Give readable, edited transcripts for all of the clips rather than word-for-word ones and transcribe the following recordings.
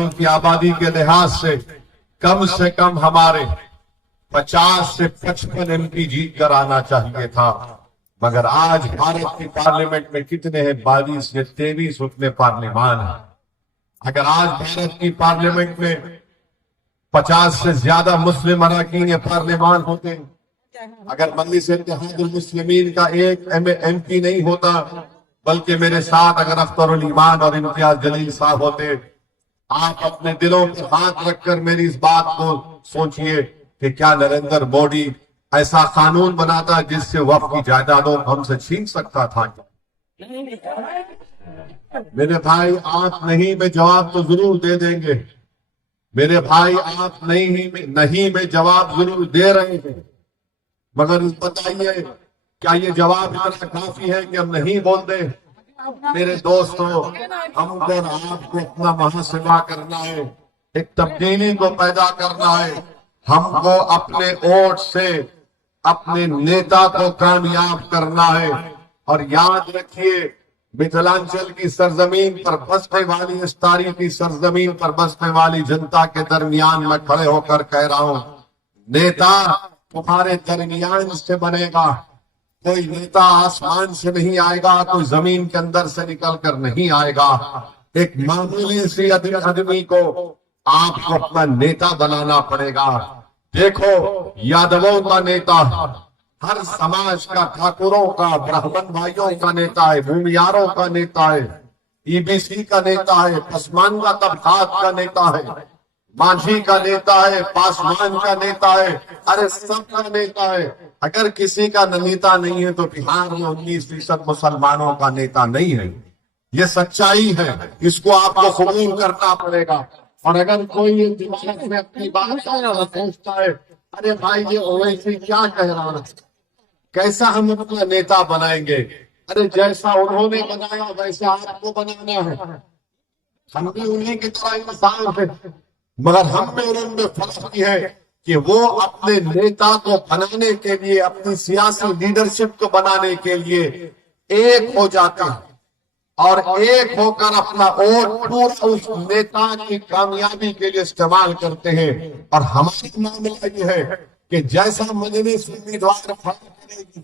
करोड़ की आबादी के लिहाज से कम हमारे 50 से 55 MP जीत कर आना चाहिए था। मगर आज भारत की पार्लियामेंट में कितने हैं? 22 या 23 उसमें पार्लियामान है। अगर आज भारत की पार्लियामेंट में 50 से ज्यादा मुस्लिम अरकान या पार्लियामान होते, अगर मजलिस इत्तेहादुल मुस्लिमीन का एक MP नहीं होता, बल्कि मेरे साथ अगर अख्तरुल ईमान और इम्तियाज जलील साहब होते, आप अपने दिलों पर हाथ रखकर मेरी इस बात को सोचिए कि क्या नरेंद्र मोदी ऐसा कानून बनाता जिससे वक्फ की जायदादों को हमसे छीन सकता था? मेरे भाई, आप नहीं में जवाब तो जरूर दे देंगे। मेरे भाई, आप नहीं में जवाब जरूर दे रहे हैं, मगर बताइए, क्या ये जवाब इतना काफी है कि हम नहीं बोल दें? मेरे दोस्तों, हमको और आपको अपना मुहासिबा करना है, एक तब्दीली को पैदा करना है। हमको अपने वोट से अपने नेता को कामयाब करना है। और याद रखिए, मिथिलांचल की सरजमीन पर बसने वाली, इस तारीखी सरजमीन पर बसने वाली जनता के दरमियान मैं खड़े होकर कह रहा हूं, नेता तुम्हारे दरमियान से बनेगा। कोई नेता आसमान से नहीं आएगा, कोई जमीन के अंदर से निकल कर नहीं आएगा। एक मामूली सी आदमी को आपको अपना नेता बनाना पड़ेगा। देखो, यादवों का नेता हर समाज का, ठाकुरों का, ब्राह्मण भाइयों का नेता है, भूमियारों का नेता है, EBC का नेता है, पसमानदा तबकात का नेता है, मांझी का नेता है, पासवान का नेता है, अरे सबका नेता है। अगर किसी का नेता नहीं है तो बिहार में 19% मुसलमानों का नेता नहीं है। ये सच्चाई है, इसको आपको कबूल करना पड़ेगा। और अगर कोई ये दिमाग में अपनी बात सोचता है, अरे भाई ये ओवैसी क्या कह रहा है, कैसा हम अपना नेता बनाएंगे? अरे जैसा उन्होंने बनाया वैसा आपको बनाना है। हम भी उन्हीं की तरह इंसान है, मगर हम में और उनमें फर्क है कि वो अपने नेता को बनाने के लिए, अपनी सियासी लीडरशिप को बनाने के लिए एक हो जाते हैं और एक होकर अपना वोट पूरा उस नेता की कामयाबी के लिए इस्तेमाल करते हैं। और हमारा मामला ये है कि जैसा मजलिस उम्मीदवार खड़ा करेगी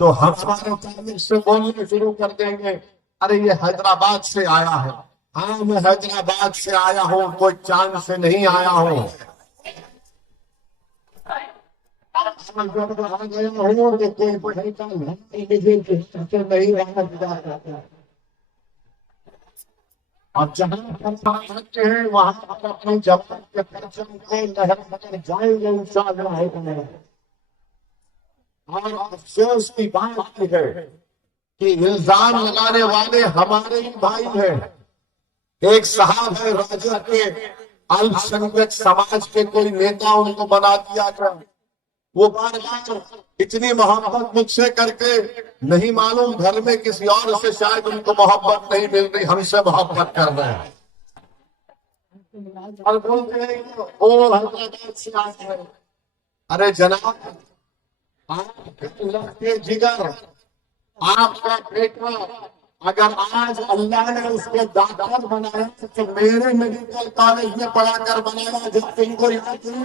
तो हम हमारे ताल्लुक से बोलने शुरू कर देंगे, अरे ये हैदराबाद से आया है। हाँ, मैं हैदराबाद से आया हूँ, कोई चांद से नहीं आया हूँ। और जहां पर पहुंचते हैं वहां पर अपने जवान के परचम को लहराकर जाएंगे इंशाअल्लाह। और अफसोस की बात है कि इल्जाम लगाने वाले हमारे ही भाई हैं। एक साहब है राजा के, अल्पसंख्यक समाज के कोई नेता उनको बना दिया था। वो बार बार इतनी मोहब्बत मुझसे करके, नहीं मालूम घर में किसी और से शायद उनको मोहब्बत नहीं मिल रही, हमसे मोहब्बत कर रहे हैं। और बोलते हैं वो हैदराबाद से आए हैं। अरे जनाब, आपके जिगर, आपका बेटा अगर आज अल्लाह ने उसको डॉक्टर बनाया तो मेरे मेडिकल कॉलेज में पढ़ाकर बनाया, जब तुमको याद नहीं।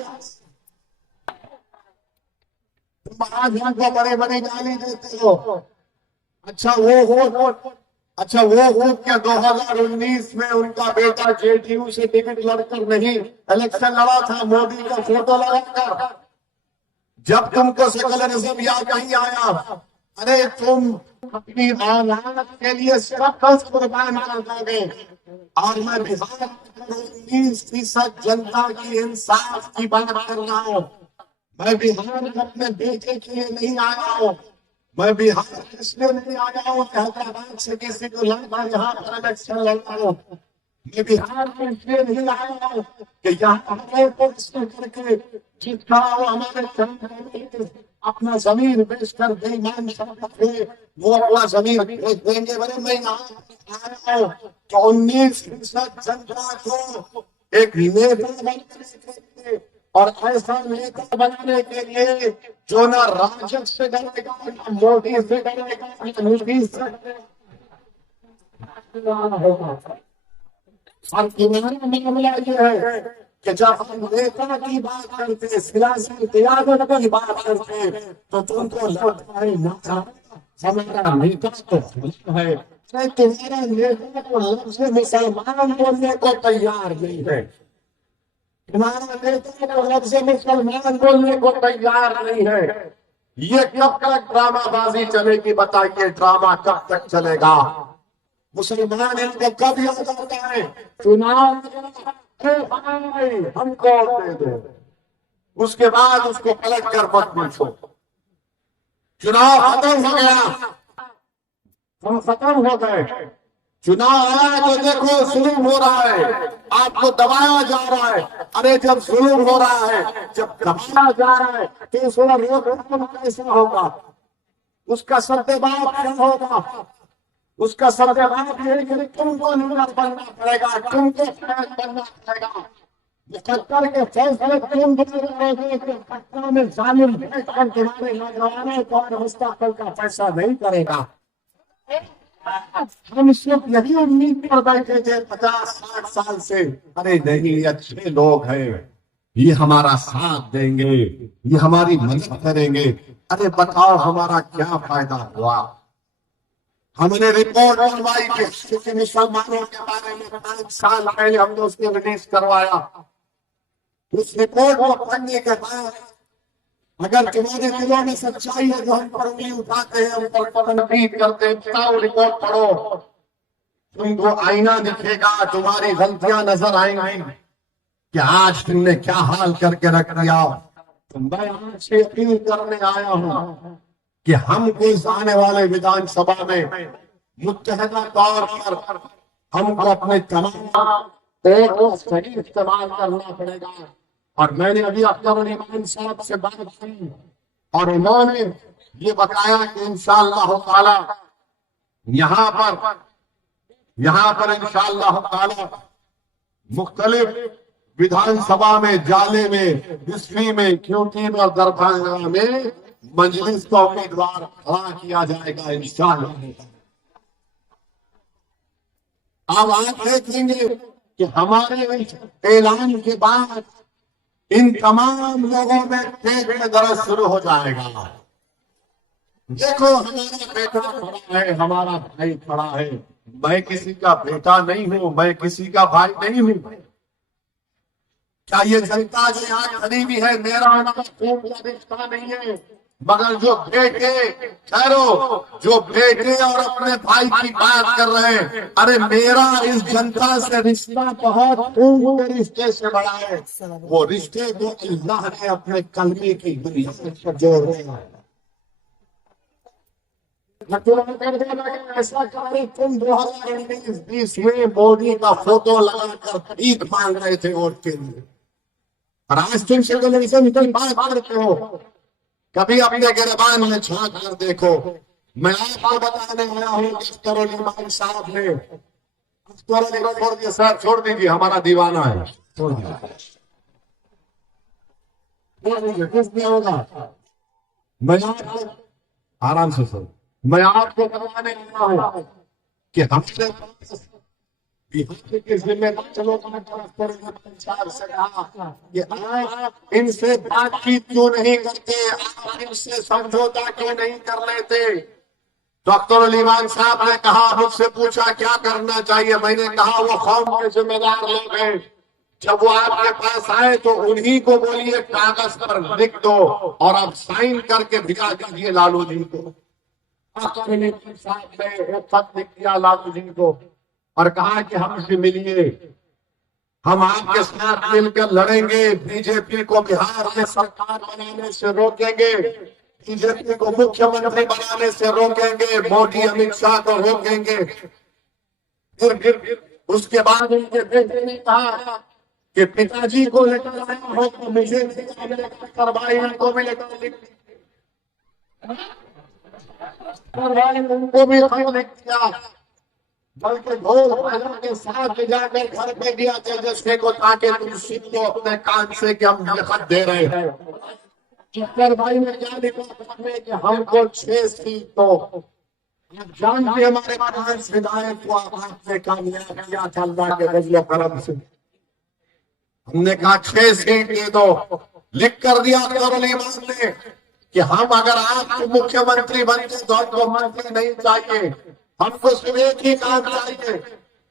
तुम आज यहाँ को बड़े बड़े गाली देते हो। अच्छा वो हो क्या 2019 में उनका बेटा JDU से टिकट लड़कर नहीं इलेक्शन लड़ा था, मोदी का फोटो लगाकर? जब तुमको सेकुलरिज्म याद नहीं आया, अरे तुम अपनी औलाद के लिए सब कुछ कुर्बान कर दोगे। और मैं बिहार 19% जनता की इंसाफ की बात कर रहा हूँ। मैं बिहार में अपने बेटे के लिए नहीं आया हूँ। मैं बिहार इसलिए नहीं आया हूँ कि हैदराबाद से किसी को लड़ना यहाँ पर इलेक्शन लड़ना हूँ। मैं बिहार में इसलिए नहीं आया हूँ कि यहाँ हमें करके जितना वो हमारे अपना जमीन बेचकर बेईमान थे, वो अपना जमीन बेच देंगे। बड़े मैं आया हूँ तो 19% जनता को एक नेता बनाने और ऐसा नेता बनाने के लिए जो ना राजद से डरेगा, ना मोदी से डरेगा, ना नीतीश से डरेगा। और तुम्हारा मामला ये है कि जब हम नेता की बात करते, सियासी क़यादत की बात करते, तो तुमको लगता है ना हमारा नेता तो है, तुम्हारा नेता तो लफ्ज़ मुसलमान बोलने को तैयार नहीं है, तुम्हारा नेता तो लफ्ज़ मुसलमान बोलने को तैयार नहीं है। ये कब तक ड्रामाबाजी चलेगी बताइए, ड्रामा कब तक चलेगा? मुसलमान इनको कब याद आता है? चुनाव भाई हमको दे दो, उसके बाद उसको पलट कर मत पूछो। चुनाव खत्म हो गया, हम खत्म हो गए, चुनाव आया तो देखो जुल्म हो रहा है, आपको दबाया जा रहा है। अरे जब जुल्म हो रहा है, जब दबाया जा रहा है, तो उसका रोक कैसा होगा? उसका सत्यवाद क्या होगा? उसका सत्यवाद है कि तुमको लीडर बनना पड़ेगा, तुमको बनना पड़ेगा। मुकद्दर के फैसले तुम पटना में जालिम तुम्हारे नौजवानों को और मुस्तकबिल का फैसला नहीं करेगा। हम सिर्फ यही उम्मीद कर बैठे थे 50-60 साल से, अरे नहीं अच्छे लोग हैं, ये हमारा साथ देंगे, ये हमारी मदद करेंगे। अरे बताओ हमारा क्या फायदा हुआ? हमने रिपोर्ट बनवाई कि मुसलमानों के बारे में 5 साल पहले हमने उसको रिलीज करवाया। उस रिपोर्ट को पढ़ने के बाद अगर तुम्हारे दिलों में सच्चाई है जो हम पर उंगली उठाते हैं, हम पर तनकीद करते हैं, बताओ रिपोर्ट पढ़ो, तुमको आईना दिखेगा, तुम्हारी गलतियां नजर आएंगी कि आज तुमने क्या हाल करके रख दिया। तो मैं आपसे अपील करने आया हूं कि हमको इस आने वाले विधानसभा में मुत्तहदा तौर पर हमको अपने तमाम वोट को सही इस्तेमाल करना पड़ेगा। और मैंने अभी अख्तर अली खान साहब से बात की और उन्होंने ये बताया कि इंशाअल्लाह ताला यहाँ पर इंशाअल्लाह ताला मुख्तलिफ विधानसभा में, जाले में, बिस्फी में, क्योंकि और दरभंगा में मजलिस का उम्मीदवार खड़ा किया जाएगा इंशाअल्लाह। अब आप देखेंगे कि हमारे ऐलान के बाद इन तमाम लोगों में पेट में दर्द शुरू हो जाएगा। देखो हमारा बेटा खड़ा है, हमारा भाई खड़ा है, मैं किसी का बेटा नहीं हूं, मैं किसी का भाई नहीं हूं। क्या ये जनता जो यहाँ खड़ी भी है, मेरा उनका खून का रिश्ता नहीं है, मगर जो बेटे और अपने भाई की बात कर रहे हैं, अरे मेरा इस जनता से रिश्ता बहुत खून के रिश्ते से बड़ा है। वो रिश्ते को अल्लाह ने अपने कलमे की दुनिया से जोड़ रहे हैं। ऐसा करे, तुम 2019-20 में मोदी का फोटो लगाकर भीख मांग रहे थे वोट के लिए, और आज तुम सिर्फ बात करते हो। कभी अपने गिरबान में झांक कर देखो। मैं आपको बताने आया हूँ अख्तर अली खान साहब ने, अख्तर अली को छोड़ दिया सर, छोड़ दीजिए, हमारा दीवाना है, छोड़ दीजिए, कुछ नहीं होगा। मैं आपको आराम से सर, मैं आपको बताने आया हूँ कि हमने बिहार के जिम्मेदार लोगों ने पंचायत से कहा कि आप इनसे बातचीत क्यों नहीं करते, आप इनसे समझौता क्यों नहीं कर लेते। डॉक्टर अली खान साहब ने कहा, मुझसे पूछा क्या करना चाहिए, मैंने कहा वो कौम के जिम्मेदार लोग हैं, जब वो आपके पास आए तो उन्हीं को बोलिए कागज पर लिख दो और आप साइन करके भिजा दीजिए लालू जी को। डॉक्टर अली खान साहब ने एक खत लिख दिया लालू जी को और कहा कि हमसे मिलिए, हम आपके साथ मिलकर लड़ेंगे, बीजेपी को बिहार में सरकार बनाने से रोकेंगे, बीजेपी को मुख्यमंत्री बनाने से रोकेंगे, मोदी अमित शाह को रोकेंगे। फिर उसके बाद उनके बेटे ने कहा कि पिताजी को लेकर आया हो तो मुझे कार्रवाई उनको भी लेकर उनको भी लिख दिया, बल्कि ढोल बजा के साथ जाकर घर पे दिया तेजस्वी को, ताकि तुम सुन लो अपने कान से कि हम लिखत दे रहे हैं। अख्तर भाई ने क्या लिखा कि हमको 6 सीट दो, आप जानते हमारे पास विधायक को आपने कामयाब किया था अल्लाह के फजल करम से। हमने कहा 6 सीट दे दो, लिख कर दिया नूरुल ईमान ने कि हम अगर आप मुख्यमंत्री बनते तो हमको मंत्री नहीं चाहिए, हमको सिर्फ एक ही काम चाहिए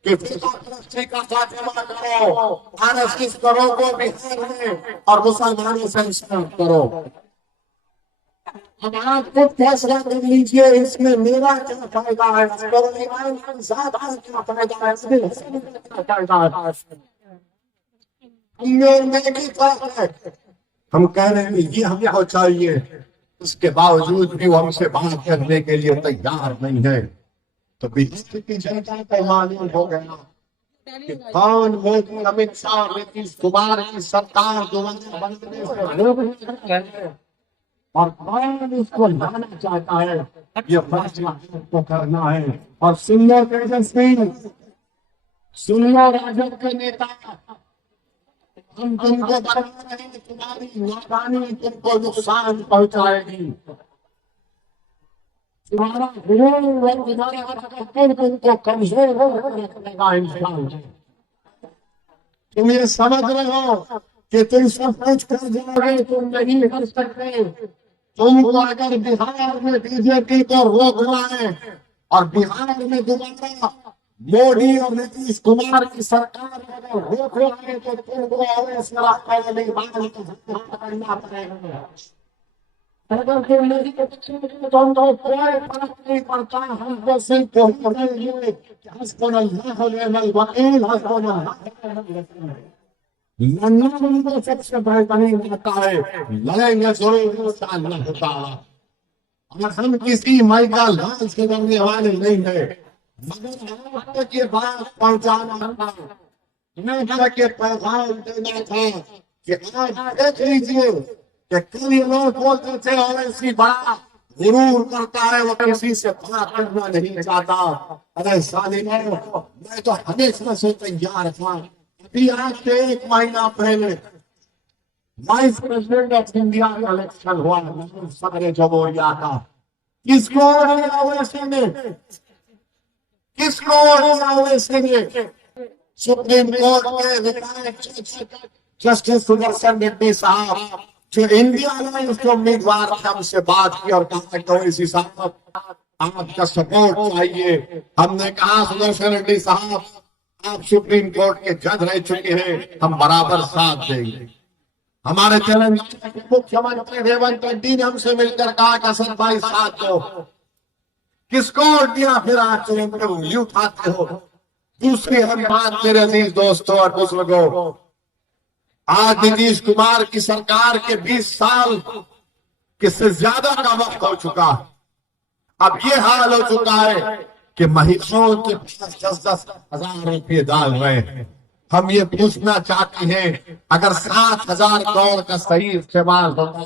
कि फिर का खात्मा करो, RSS करो को बिहार में और मुसलमानों से इंसाफ करो। अब आप खुद फैसला कर लीजिए, इसमें मेरा क्या फायदा है, नूरुल ईमान साहब का क्या फायदा है, इसमें हसन का क्या फायदा है। हम कह रहे हैं ये हमको चाहिए, उसके बावजूद भी वो हमसे बात करने के लिए तैयार नहीं है। तो बिहार की जनता को मालूम हो गया कि कौन मोदी, अमित शाह, नीतीश कुमार की सरकार दोबारा बनने से रोक रहे हैं और कौन इसको लाना चाहता है। ये फैसला आपको करना है। और सुन लो तेजस्वी, सुन लो राजद के नेता, हम तुमको बता रहे हैं, तुम्हारी नाकामी तुमको नुकसान पहुंचाएगी। तुम्हारा विरोध तुमको कमजोर रखेगा इंसान। तुम ये समझ रहे हो कि तुम सब कुछ कर जाओगे, तुम नहीं कर सकते। तुमको अगर बिहार में बीजेपी को रोकना है और बिहार में दोबारा मोदी और नीतीश कुमार की सरकार अगर रोक रहे हैं तो तुमको करना पड़ेगा। अगर तुम नहीं तो हमको कोई फर्क नहीं पड़ता, हमको सिर्फ लड़ना सबसे बेहतरीन होता है, लड़ेंगे जरूर इंशाअल्लाह ताला। और हम किसी माई का लाल से डरने वाले नहीं है, मगर आप तक ये बात पहुंचाना था, मैं के पैगाम देना था कि आज देख लीजिए कि कल ये लोग बोलते थे और ऐसी बड़ा गुरूर करता है, वो किसी से बात करना नहीं चाहता। अरे सालिमों, मैं तो हमेशा से तैयार था। अभी आज से 1 महीना पहले वाइस प्रेसिडेंट ऑफ इंडिया का इलेक्शन हुआ सदर जमहूरिया का। किसको ओवैसी ने, किसको ओवैसी ने? सुप्रीम कोर्ट के रिटायर्ड जस्टिस सुदर्शन रेड्डी साहब जो इंडिया अलायंस के उम्मीदवार थे, हमसे बात की और कहा कि ओवैसी साहब आपका सपोर्ट चाहिए। हमने कहा सुदर्शन रेड्डी साहब, आप सुप्रीम कोर्ट के जज रह चुके हैं, हम बराबर साथ देंगे। हमारे तेलंगाना के मुख्यमंत्री रेवंत रेड्डी ने हमसे मिलकर कहा कि असद भाई साथ दो। किसको वोट दिया फिर आप चुनाव में उंगली उठाते हो? दूसरी हम बात मेरे अजीज दोस्तों और बुजुर्गों, आज नीतीश कुमार की सरकार के 20 साल किससे ज्यादा का वक्त हो चुका है। अब ये हाल हो चुका है कि महिलाओं के पास 10-10 हजार रुपये डाल रहे हैं। हम ये पूछना चाहते हैं, अगर 7,000 करोड़ का सही इस्तेमाल होता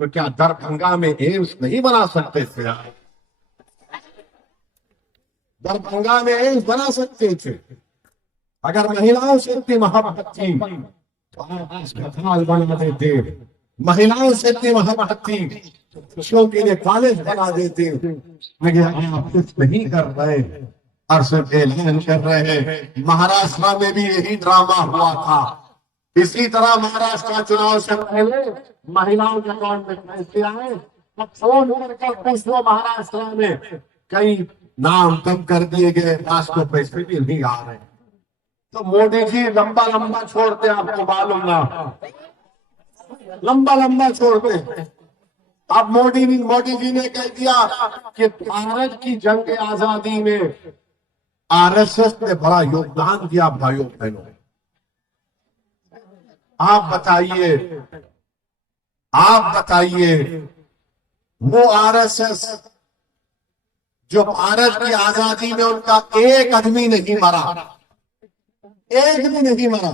तो क्या दरभंगा में एम्स नहीं बना सकते थे? दरभंगा में एम्स बना सकते थे। अगर महिलाओं से इतनी मोहब्बत थी तो आप अस्पताल बना देते। महिलाओं से इतनी मोहब्बत थी तो बच्चों के लिए कॉलेज बना देते। लेकिन आप कुछ नहीं कर रहे और सिर्फ ऐलान कर रहे हैं। महाराष्ट्र में भी यही ड्रामा हुआ था। इसी तरह महाराष्ट्र का चुनाव से पहले महिलाओं के अकाउंट में पैसे आए, अब फोन करके पूछ लो महाराष्ट्र में कई नाम कम कर दिए गए, पास को पैसे भी नहीं आ रहे। तो मोदी जी लंबा लंबा छोड़ते, आपको मालूम ना, लंबा लंबा छोड़ते। अब मोदी जी ने कह दिया कि भारत की जंग आजादी में RSS ने बड़ा योगदान दिया। भाइयों बहनों, आप बताइए वो RSS जो भारत की आजादी में उनका एक आदमी नहीं मरा, एक भी नहीं मरा।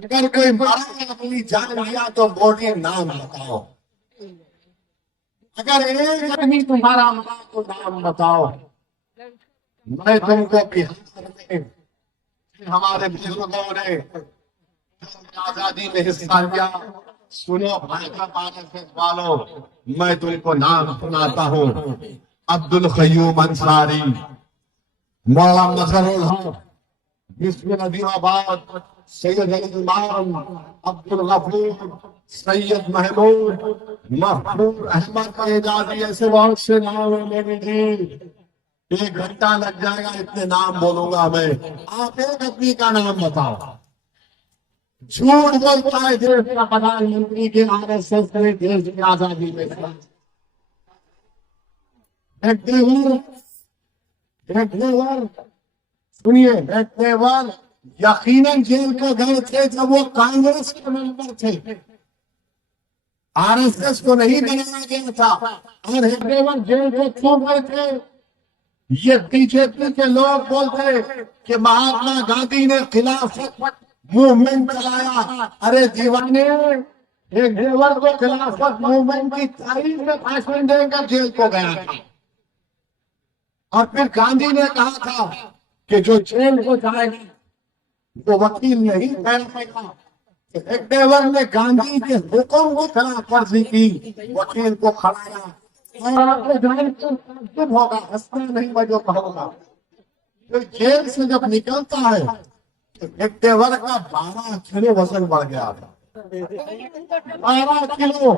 अगर कोई मरा अपनी जान लिया तो मोदी नाम बताओ। अगर एक आदमी तुम्हारा मरा तो नाम बताओ। मैं तुमको बिहार में हमारे बुजुर्गों ने आजादी में हिस्सा लिया, सुनो भाजपा RSS वालों, मैं तुमको नाम सुनाता हूँ। अब्दुल कयूम अंसारी, मौलाना मजहरुल हक, बिस्म नदीमाबाद, सैयद अली इमाम, अब्दुल गफूर, सैयद महमूद, महफूज अहमद एजाजी, ऐसे बहुत से नाम है मेरे जी। 1 घंटा लग जाएगा, इतने नाम बोलूंगा मैं। आप एक आदमी का नाम बताओ। झूठ बोलता है देश का प्रधानमंत्री के RSS ने देश की आजादी में एक देवर सुनिए, एक देवर यकीनन जेल को गए थे जब वो कांग्रेस के मेंबर थे, RSS को नहीं बनाया गया था। और एक देवर जेल को क्यों गए थे? ये बीजेपी के लोग बोलते कि महात्मा गांधी ने खिलाफत मूवमेंट चलाया। अरे दीवाने, एक देवर को खिलाफत मूवमेंट की तारीफ में भाषण देकर जेल को गया था। और फिर गांधी ने कहा था कि जो जेल को जाएगा वो वकील नहीं ठहरेगा। एक देवर ने गांधी के हुक्म को खिलाफ वर्जी की, वकील को खड़ाया। और होगा, हंसना नहीं मैं जो कहूंगा। तो जेल से जब निकलता है तो एक देवर का 12 किलो वजन बढ़ गया था। 12 किलो।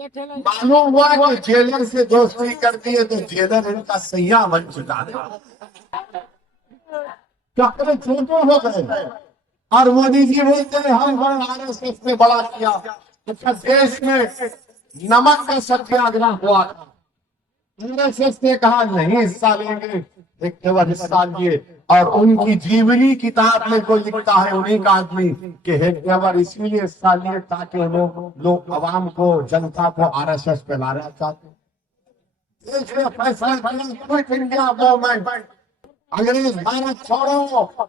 मालूम हुआ कि जेलर से दोस्ती करती है तो जेलर इनका सैया बन चुका था। चक्कर छोटे हो गए। और मोदी जी बोलते हैं हम RSS ने बड़ा किया। अच्छा, देश में नमक का सत्याग्रह हुआ था, RSS ने कहा नहीं हिस्सा लेंगे। एक देवर हिस्सा लिए और उनकी जीवनी किताब में कोई लिखता है उन्हीं का आदमी कि एक देवर इसलिए हिस्सा लिए ताकि लोग आवाम को, जनता को RSS पे लाना चाहते। देश में फैसला बना क्विट इंडिया मूवमेंट, अंग्रेज भारत छोड़ो,